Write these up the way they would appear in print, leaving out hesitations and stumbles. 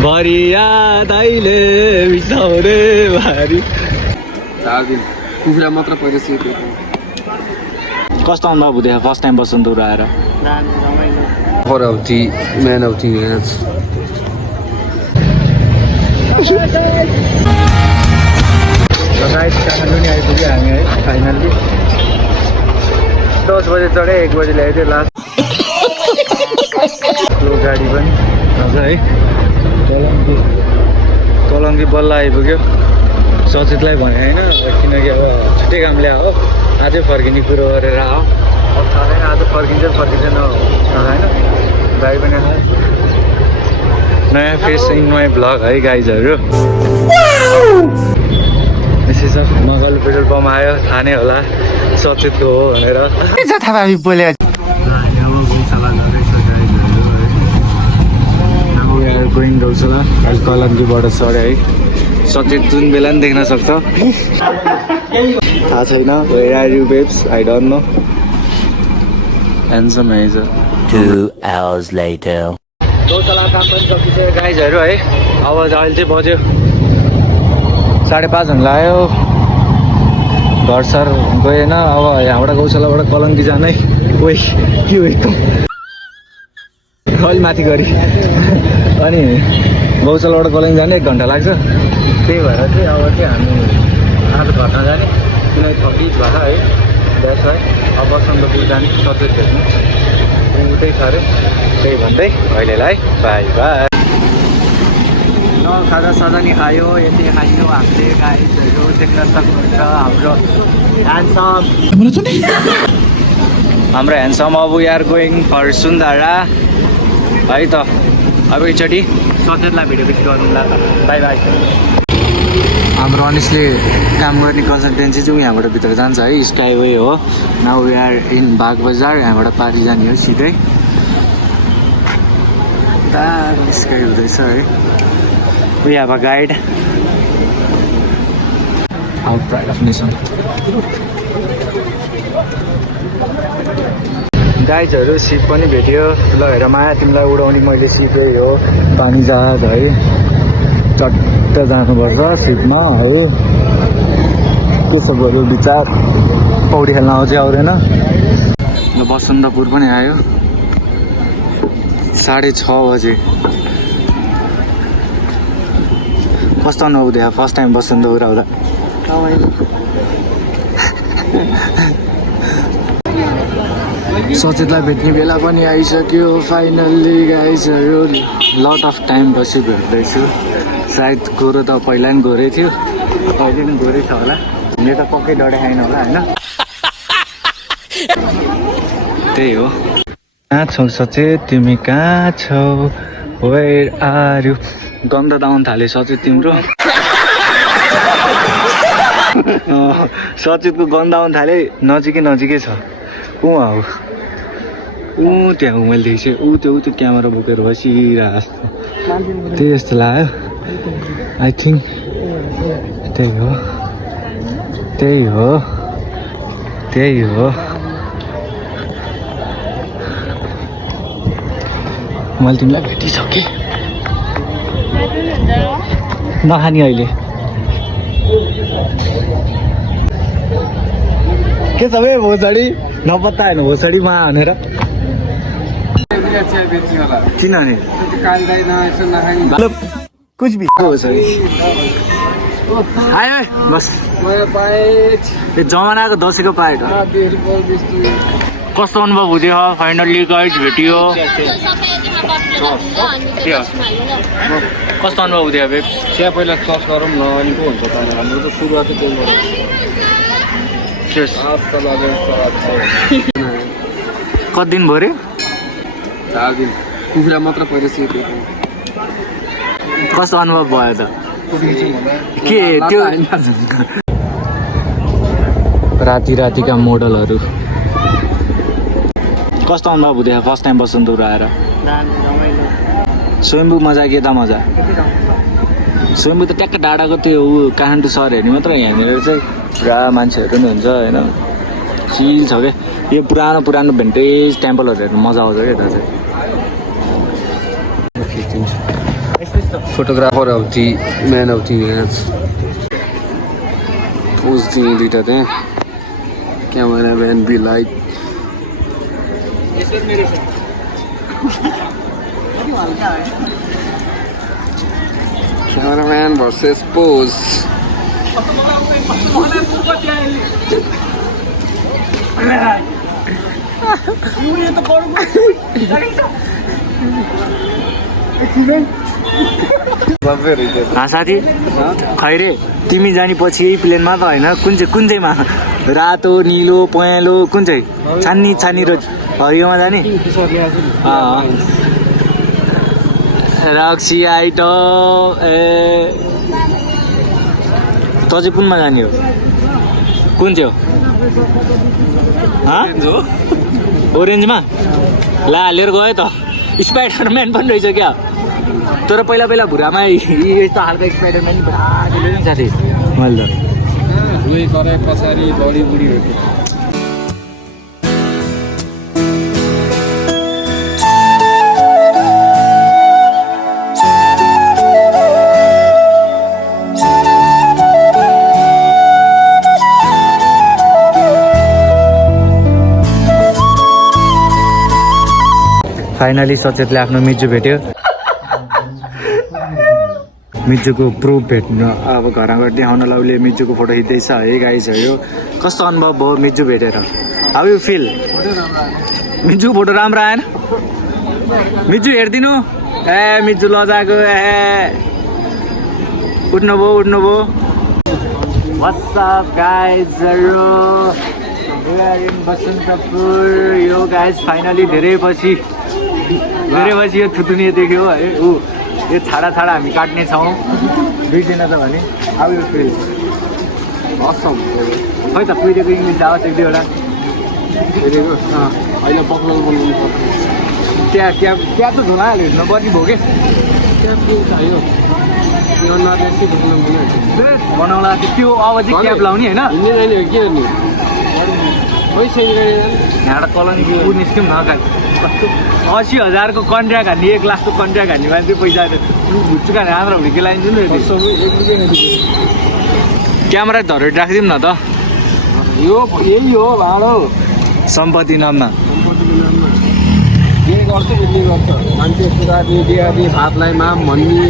भरि याद अहिले बिसाउने भारी 4 दिन कुखुरा मात्र पहिला सिकेको कस्तो अनुभव हुँदै फर्स्ट टाइम बसन्तपुर आएर फराउटी म्यानौटी यहाँ राइट काठमाडौँ नि आइपुग्यो हामी है फाइनल्ली 10 बजे चढे 1 बजे ल्याएको थियो लास्ट लो गाडी पनि छ है तलङ्गी बल्ल आइपुग्यो सचेतलाई भने होइन किनकि अब छुट्टै काम ल्यायो हो आजै फर्किने कुरो गरेर आऊ अब थाहा छैन आज फर्किँदैन थाहा छैन गाई पनि आयो नयाँ फेस नयाँ भ्लग है गाइजहरू यसै छ मगल पेट्रोल पम्प आयो थाहा नै होला सचेतको हो भनेर थाहा बोले गोइङ गौशाला अहिले कलङ्कीबाट चढ्यो है सचेत जुन बेला पनि देख्न सक्छ थाहा छैन where are you babes I don't know handsome रहेछ 2 hours later गौशाला काम पनि सकिसक्यो गाइजहरू है अब अहिले चाहिँ बज्यो 5:30 हुन लाग्यो घर सर गएन अब यहाँबाट गौशालाबाट कलङ्की जानै ओइ के हो एकदम अलि माथि गरी अनि गौशालाबाट कलङ्की जाने 1 घन्टा लाग्छ त्यही भएर चाहिँ अब चाहिँ हामी आज घटना जाने किनकि थकित भएर है द्याट्स है अब बसन्तपुर जाने सचेत हेर्नु उतै छ अरे त्यही भन्दै अहिलेलाई बाई बाई खाजा साजा नि खायो यति खायो हामीले गाइजहरू देख्न सक्नुहुन्छ हाम्रो ह्यान्डसम अब वी आर गोइङ फर सुन्दारा है त अब एकचोटि सचेतलाई भिडियो पिच गरौँला बाई बाई हाम्रो अनिसले काम गर्ने कन्सल्टेन्सी चाहिँ यहाँबाट भित्र जान्छ है स्काई वे हो now we are in Bag Bazar यहाँबाट पारी जाने हो सिधै स्काई हुँदैछ है we have a guide out pride of nation गाइजहरू सिप पनि भेट्यो ल हेर माया तिमीलाई उडाउने मैले सिपै हो पानी जहाज है चट्ट जानुपर्छ सिपमा है के सब गऱ्यो विचार पौडी खेल्न आउँछ आउँदैन ल बसन्तपुर पनि आयो 6:30 बजे कस्तो नहुँदै फर्स्ट टाइम बसन्तपुर आउँदा सचेतलाई भेट्ने बेला पनि आइसक्यो फाइनल्ली गाइजहरू लट अफ टाइम पछि भेट्दैछु सायद गोरो त पहिला पनि गोरै थियो पहिले पनि गोरै छ होला मैले त पक्कै डढे खाइन होला होइन त्यही हो कहाँ छौ सचेत तिमी कहाँ छौ वेयर आर यु गन्ध त आउनु थाल्यो सचेत तिम्रो सचेतको गन्ध आउनु थाल्यो नजिकै छ ऊ त्यहाँ मैले देखेँ ऊ त्यो क्यामेरा बोकेर बसिरहेको त्यही जस्तो लाग्यो आई थिङ्क त्यही हो मैले तिमीलाई भेटिसकेँ नखाने अहिले के छ बे भोसडी नपत्ता होइन भोसडीमा भनेर किनभने कुछ भी भोसडी आयो बस यो जमानाको दसैँको पाइट कस्तो अनुभव हुँदै फाइनल्ली गाइज भेटियो कस्तो अनुभव हुँदै अब चिया पहिला चस गरौँ न अनि को हुन्छ हाम्रो त सुरुवात त्यही कति दिन भयो रे 4 दिन कुखुरा मात्र पहिला सिकेको कस्तो अनुभव भयो त के त्यो रातिका मोडलहरू कस्तो अनुभव हुँदै फर्स्ट टाइम बसन्तपुर आएर स्वयम्भू मजा के त मजा स्वयम्भू त ट्याक्क डाँडाको त्यो काठमाडौँ सहर हेर्ने मात्र यहाँनिर चाहिँ पुरा मान्छेहरू पनि हुन्छ होइन चिल छ क्या यो पुरानो भिन्टेज टेम्पलहरू हेर्नु मजा आउँछ क्या यता चाहिँ photographer of the man of the match. Pose दिने दुईटा त्यहाँ cameraman be like cameraman versus pose साथी खै रे तिमी जाने पछि यही प्लेनमा त होइन कुन चाहिँमा रातो निलो पहेँलो कुन चाहिँ छानी र हरियोमा जाने रक्सी आइट ए त चाहिँ कुनमा जाने हो कुन चाहिँ हो ओरेन्जमा ला लिएर गयो त स्पाइडरम्यान पनि रहेछ क्या तर पहिला भुरामा यस्तो खालको स्पाइडरम्यान नि साथी मैले त रुई करे पछाडि बडी बुढी भएको फाइनली सचेतले आफ्नो मिजु भेट्यो मिजुको प्रुफ भेट्न अब घरमा देखाउनलाई उसले मिजुको फोटो खिच्दैछ है गाइस हो यो कस्तो अनुभव भयो मिजु भेटेर हाउ यु फिल मिजु फोटो राम्रो आएन मिजु हेरिदिनु ए मिजु लजाको ए उठ्नु भयो what's up guys we are in Basantapur यो गाइस फाइनली धेरै पछि यो थुतुनिया देख्यो है यो छाडा हामी काट्ने छौँ बिग्रिन त भने अब यो फिल असम खै त कुहिरेको इङ्ग्लिस जाओस् एक दुईवटा अहिले बक्सल बोल्नु पर्छ त्यहाँ त धुला हाल्यो नपर्ने भयो कि बनाउला त्यो अब चाहिँ क्याब लाउने होइन यहाँबाट कलनी निस्क्यौँ न 80,000 को कन्ट्र्याक्ट हान्ने 1 लाख को कन्ट्र्याक्ट हान्ने मान्छे पैसा भुच्चुका आन्द्रा हुर्की लाइदिन्छु नि क्यामेरा धरेर राखिदिउँ न त यही हो भाडो सम्पत्ति नाममा के गर्छ बिल्ली गर्छ मान्छे सुधार्ने बिहारी भातलाई माम भन्ने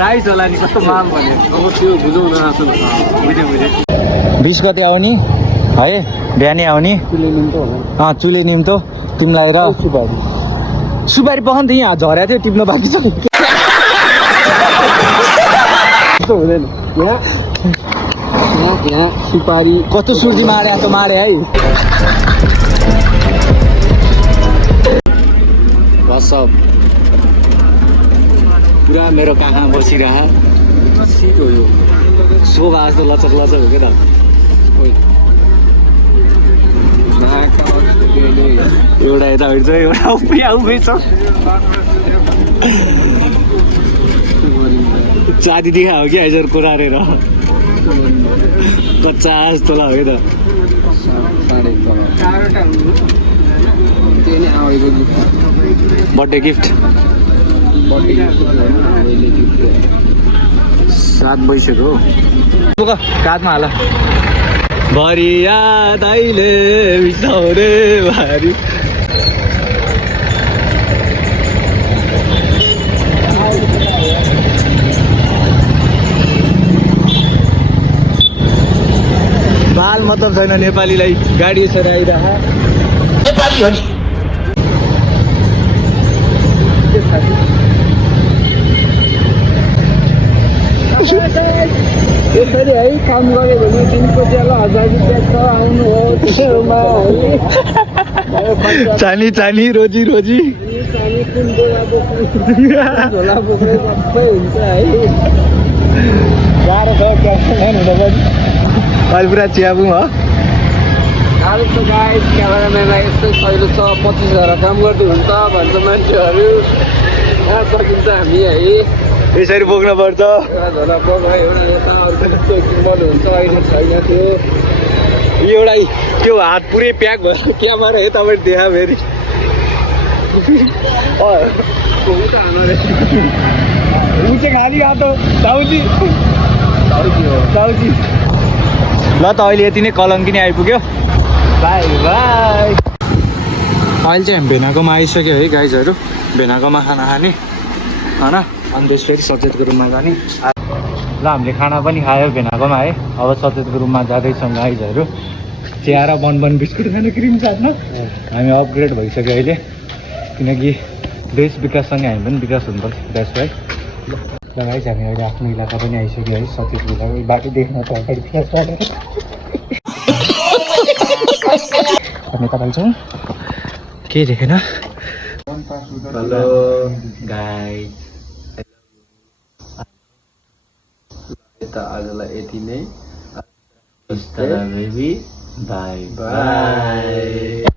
राइस होला नि कस्तो माम भन्ने अब त्यो बुझौँ न बुझेँ 20 गते आउने है बिहानै आउने चुले निम्तो तिमीलाई र सुपारी पख नि त यहाँ झरेको थियो टिप्न बाँकी छ हुँदैन यहाँ सुपारी कस्तो सुर्ती मारे है पुरा मेरो काखा बसिरह सिट हो यो सोफा जस्तो लचक हो क्या त एउटा यता हिँड्छ एउटा उभै छ चाँदी देखायो कि आइजर कोरारेर कच्चा जस्तो ल है त बर्थडे गिफ्ट 7 भइसक्यो हो काँधमा हाल भरिया दाइले बिसाउने भारी बाल मतलब छैन नेपालीलाई गाडी यसरी आइरह नेपाली हो नि यसरी है काम गऱ्यो भने दिनको तेल 1000 रुपियाँ छ आउनु हो त्यसोमा चानी रोजी चानी कुन झोला बोकेर सबै हुन्छ है गाह्रो छ क्यामेराम्यान हुँदा पनि अहिले पुरा चियाबुङ हो गाह्रो छ गाइस क्यामेराम्यानलाई यस्तै सहिलो छ 25,000 काम गर्दै हुन्छ भन्छ मान्छेहरू यहाँ सकिन्छ हामी है यसरी बोक्न पर्छ झोला बोक है एउटा यता अर्को हुन्छ अहिले छैन एउटा त्यो हात पुरै प्याक भयो क्यामेरा यताबाट देखा फेरि उता हान रे ऊ चाहिँ खाली हातो साउजी साउजी ल त अहिले यति नै कलङ्की नै आइपुग्यो बाई बाई अहिले चाहिँ हामी भेनाकोमा आइसक्यो है गाइजहरू भेनाकोमा खाना खाने होइन अनि त्यस फेरि सचेतको रुममा जाने ल हामीले खाना पनि खायो भेनाकोमा है अब सचेतको रुममा जाँदैछौँ गाइजहरू चिया र बनबन बिस्कुट खाने क्रिम साथमा हामी अपग्रेड भइसक्यो अहिले किनकि देश विकाससँगै हामी पनि विकास हुनुपर्छ द्याट्स वाइ ल गाइज हामी अहिले आफ्नो इलाका पनि आइसक्यो है सचेतको इलाका बाटो देख्न त अगाडि विकास गरेर अनि तपाईँ छौँ केही देखेन हेलो गाइज आजलाई यति नै बेबी बाई बाई